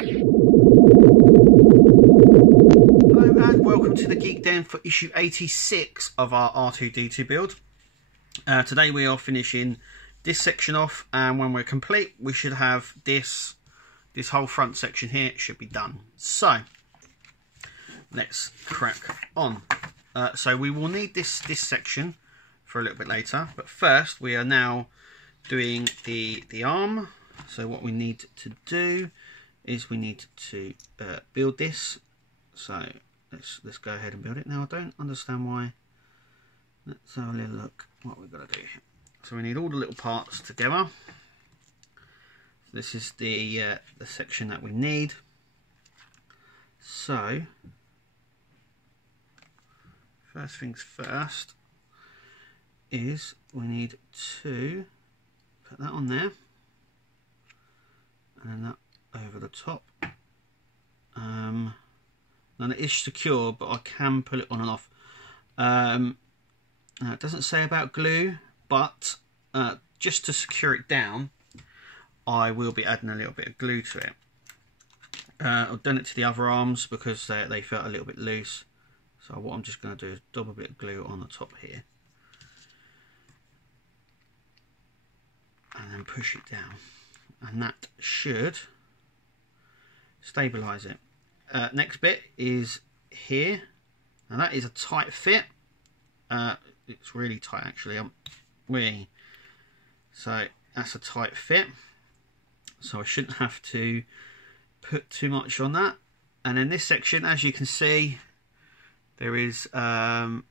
Hello and welcome to the Geek Den for issue 86 of our R2D2 build. Today we are finishing this section off, and when we're complete we should have this whole front section here should be done. So let's crack on. So we will need this section for a little bit later, but first we are now doing the arm. So what we need to do is we need to build this. So let's go ahead and build it. Now I don't understand why. Let's have a little look what we've got to do here. So we need all the little parts together. This is the section that we need. So first things first is we need to put that on there, and then that over the top. Now it is secure, but I can pull it on and off. Now it doesn't say about glue, but just to secure it down, I will be adding a little bit of glue to it. I've done it to the other arms because they felt a little bit loose. So what I'm just going to do is double bit of glue on the top here, and then push it down, and that should stabilise it. Next bit is here. Now that is a tight fit. It's really tight actually. So that's a tight fit. So I shouldn't have to put too much on that. And in this section, as you can see, there is it's not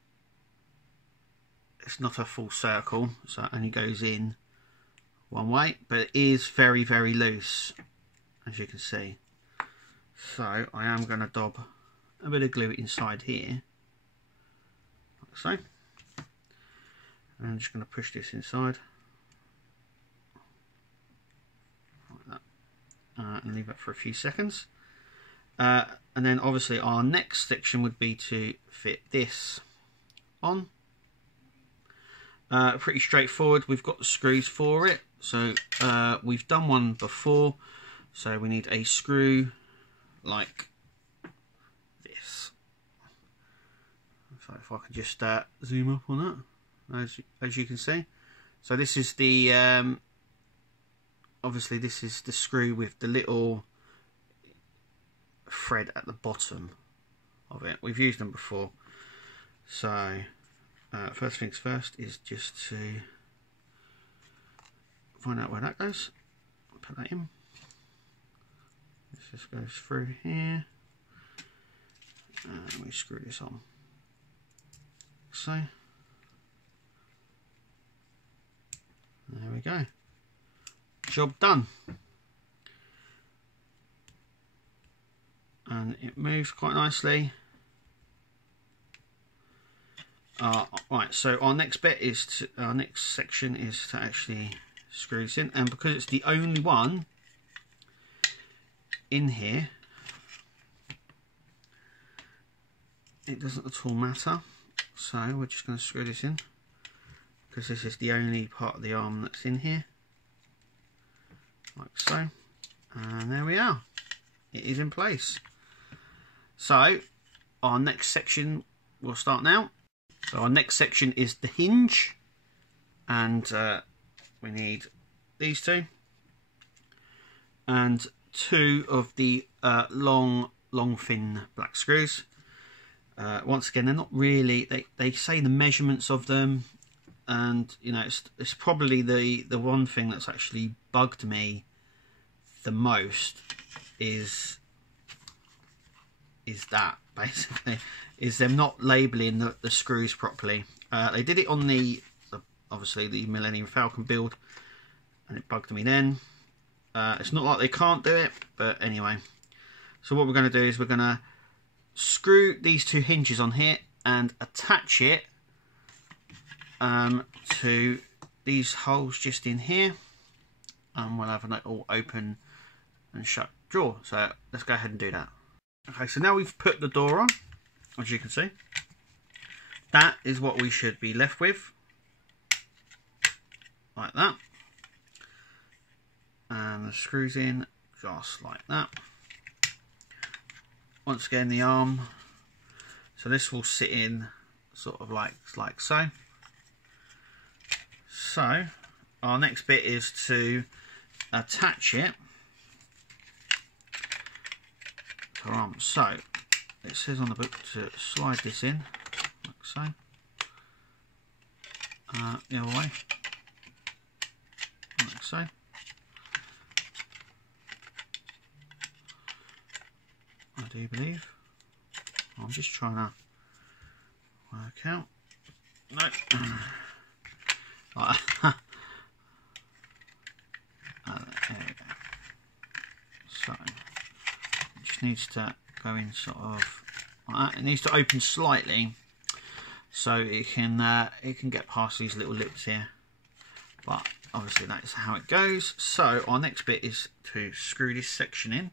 a full circle, so it only goes in one way, but it is very, very loose, as you can see. So I am going to dob a bit of glue inside here, like so. And I'm just going to push this inside, like that, and leave that for a few seconds. And then obviously our next section would be to fit this on. Pretty straightforward. We've got the screws for it. So we've done one before. So we need a screw like this. So if I can just zoom up on that, as you can see. So this is the obviously this is the screw with the little thread at the bottom of it. We've used them before. So first things first is just to find out where that goes. Put that in. This just goes through here, and we screw this on. So there we go. Job done. And it moves quite nicely. Right, so our next bit is our next section is to actually screw this in, and because it's the only one in here, it doesn't at all matter. So we're just going to screw this in because this is the only part of the arm that's in here, like so, and there we are. It is in place. So our next section will start now. So our next section is the hinge, and we need these two and two of the long thin black screws. Once again, they're not really, they say the measurements of them, and you know, it's probably the one thing that's actually bugged me the most is that basically is them not labeling the screws properly. They did it on the obviously the Millennium Falcon build, and it bugged me then. It's not like they can't do it, but anyway. So what we're going to do is we're going to screw these two hinges on here and attach it to these holes just in here, and we'll have it all open and shut drawer. So let's go ahead and do that. Okay, so now we've put the door on, as you can see. That is what we should be left with, like that. And the screws in just like that. once again the arm. So this will sit in sort of like so. So our next bit is to attach it to our arm. So it says on the book to slide this in like so. The other way, like so. I do believe. I'm just trying to work out. No. There we go. So it just needs to go in sort of like that. It needs to open slightly so it can get past these little lips here. But obviously that's how it goes. So our next bit is to screw this section in.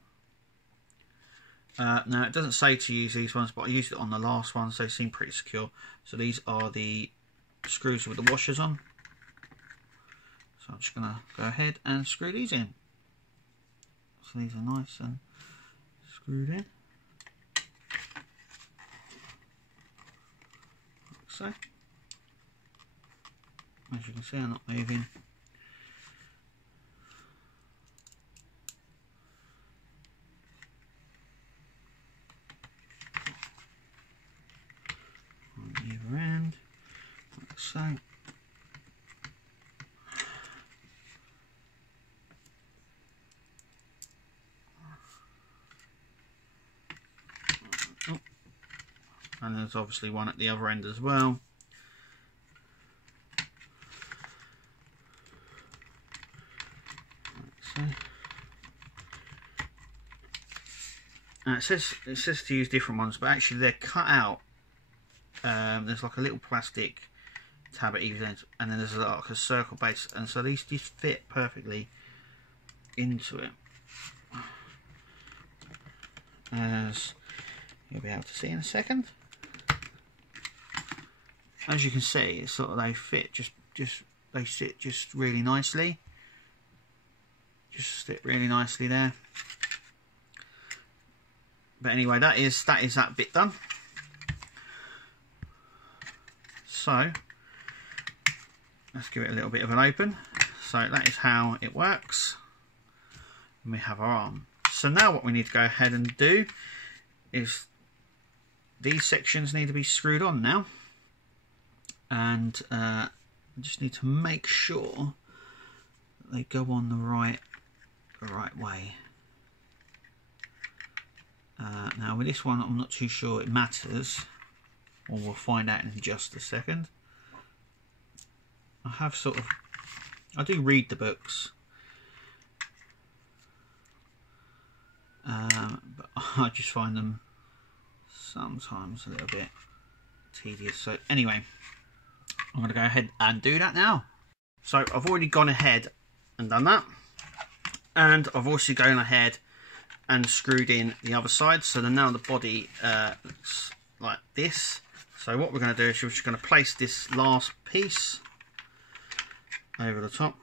Now it doesn't say to use these ones, but I used it on the last one, so they seem pretty secure. So these are the screws with the washers on. So I'm just going to go ahead and screw these in. So these are nice and screwed in. Like so. As you can see, I'm not moving. On either end, like so. And there's obviously one at the other end as well. Like so. Now it says to use different ones, but actually they're cut out. There's like a little plastic tab at either end, and then there's like a circle base, and so these just fit perfectly into it, as you'll be able to see in a second. As you can see, it's sort of they fit they sit just really nicely. Just sit really nicely there. But anyway, that is that bit done. So let's give it a little bit of an open. So that is how it works. And we have our arm. So now what we need to go ahead and do is these sections need to be screwed on now. And I just need to make sure that they go on the right way. Now with this one, I'm not too sure it matters, or we'll find out in just a second. I do read the books, but I just find them sometimes a little bit tedious. So anyway, I'm going to go ahead and do that now. So I've already gone ahead and done that, and I've also gone ahead and screwed in the other side. So then now the body looks like this. So what we're going to do is we're just going to place this last piece over the top.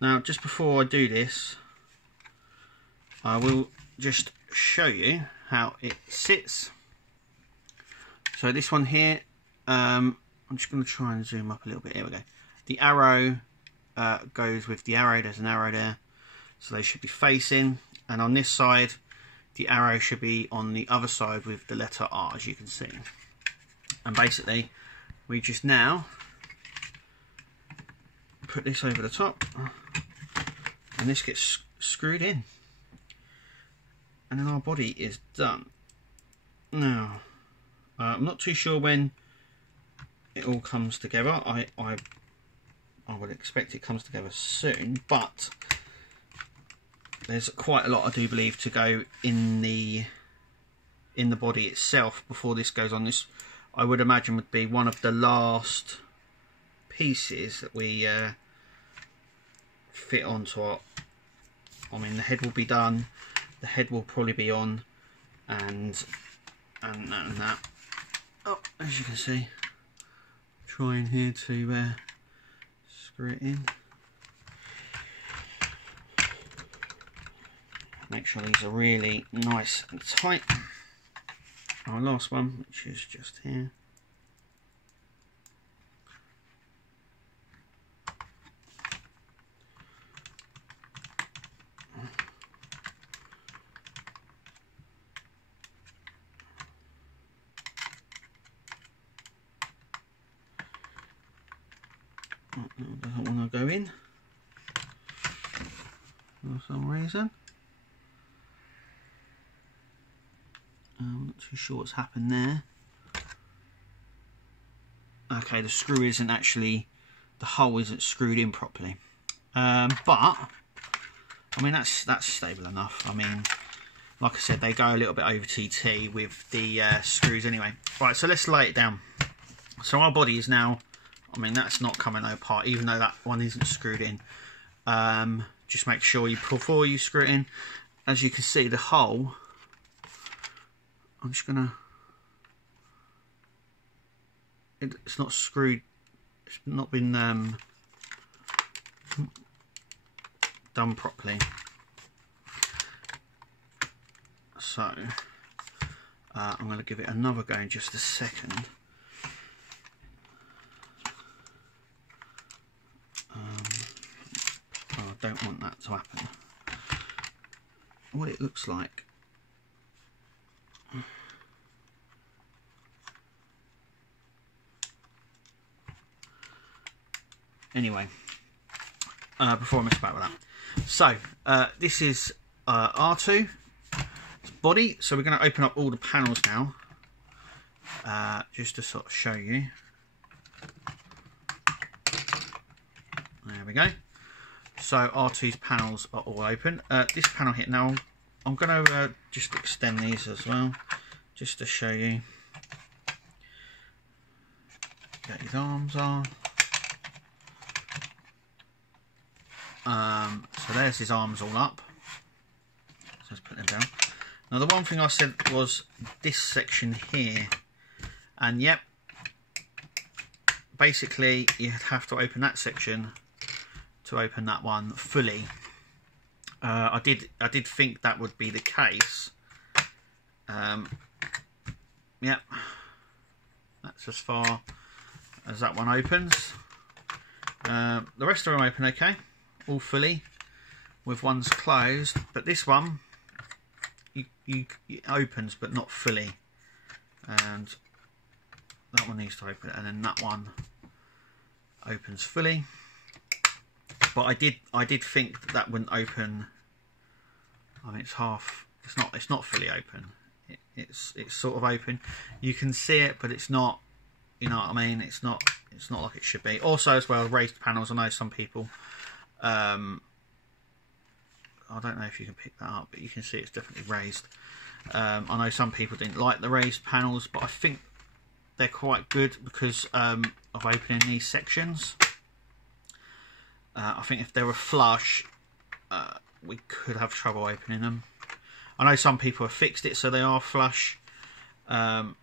Now just before I do this, I will just show you how it sits. So this one here, I'm just going to try and zoom up a little bit. Here we go. The arrow goes with the arrow. There's an arrow there, so they should be facing. And on this side, the arrow should be on the other side with the letter R, as you can see. And basically, we just now put this over the top, and this gets screwed in, and then our body is done. Now, I'm not too sure when it all comes together. I would expect it comes together soon, but there's quite a lot, I do believe, to go in the body itself before this goes on. This, I would imagine, would be one of the last pieces that we fit onto our. I mean, the head will be done, the head will probably be on, and that. Oh, as you can see, trying here to screw it in. Make sure these are really nice and tight. our last one, which is just here. Doesn't want to go in for some reason. I'm not too sure what's happened there. Okay, the screw isn't actually, the hole isn't screwed in properly. But I mean that's stable enough. I mean, like I said, they go a little bit over TT with the screws anyway. Right, so let's lay it down. So our body is now, I mean, that's not coming apart, even though that one isn't screwed in. Just make sure before you screw it in, as you can see, the hole, I'm just gonna, it's not screwed, it's not been done properly. So I'm going to give it another go in just a second. I don't want that to happen. What it looks like. Anyway, before I mess about with that. So, this is R2 body. So we're going to open up all the panels now. Just to sort of show you. There we go. So R2's panels are all open. This panel here, now I'm going to just extend these as well, just to show you. Get his arms on. So there's his arms all up. So let's put them down. Now the one thing I said was this section here, and yep, basically you have to open that section to open that one fully. I did think that would be the case. Yep, that's as far as that one opens. The rest of them open okay, all fully, with one's closed, but this one it opens but not fully, and that one needs to open, and then that one opens fully. But I did think that wouldn't open. I mean, it's half. It's not fully open. It's sort of open. You can see it, but it's not. You know what I mean? It's not like it should be. Also, as well, raised panels. I know some people. I don't know if you can pick that up, but you can see it's definitely raised. I know some people didn't like the raised panels, but I think they're quite good because of opening these sections. I think if they were flush, we could have trouble opening them. I know some people have fixed it so they are flush, but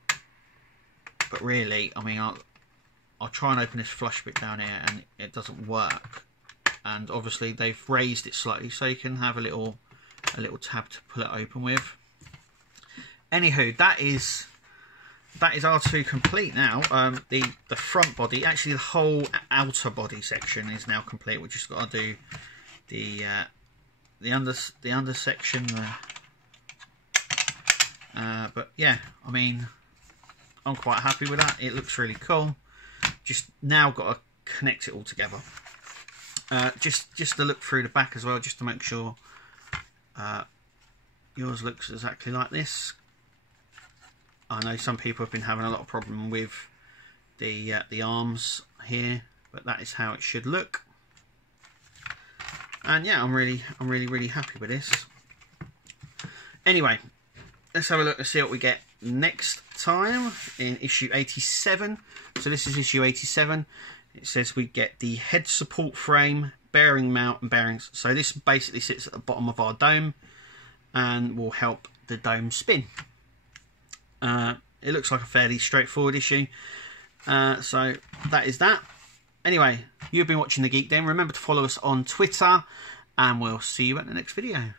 really, I mean, I'll try and open this flush bit down here and it doesn't work. And obviously they've raised it slightly so you can have a little tab to pull it open with. Anywho, that is R2 complete now. The front body, actually the whole outer body section is now complete. We just got to do the under section. But yeah, I mean, I'm quite happy with that. It looks really cool. Just now got to connect it all together. Just to look through the back as well, just to make sure yours looks exactly like this. I know some people have been having a lot of problem with the arms here, but that is how it should look. And yeah, I'm really happy with this. Anyway, let's have a look and see what we get next time in issue 87. So this is issue 87. It says we get the head support frame, bearing mount and bearings. So this basically sits at the bottom of our dome and will help the dome spin. It looks like a fairly straightforward issue. So that is that. Anyway, you've been watching The Geek Den. Remember to follow us on Twitter, and we'll see you at the next video.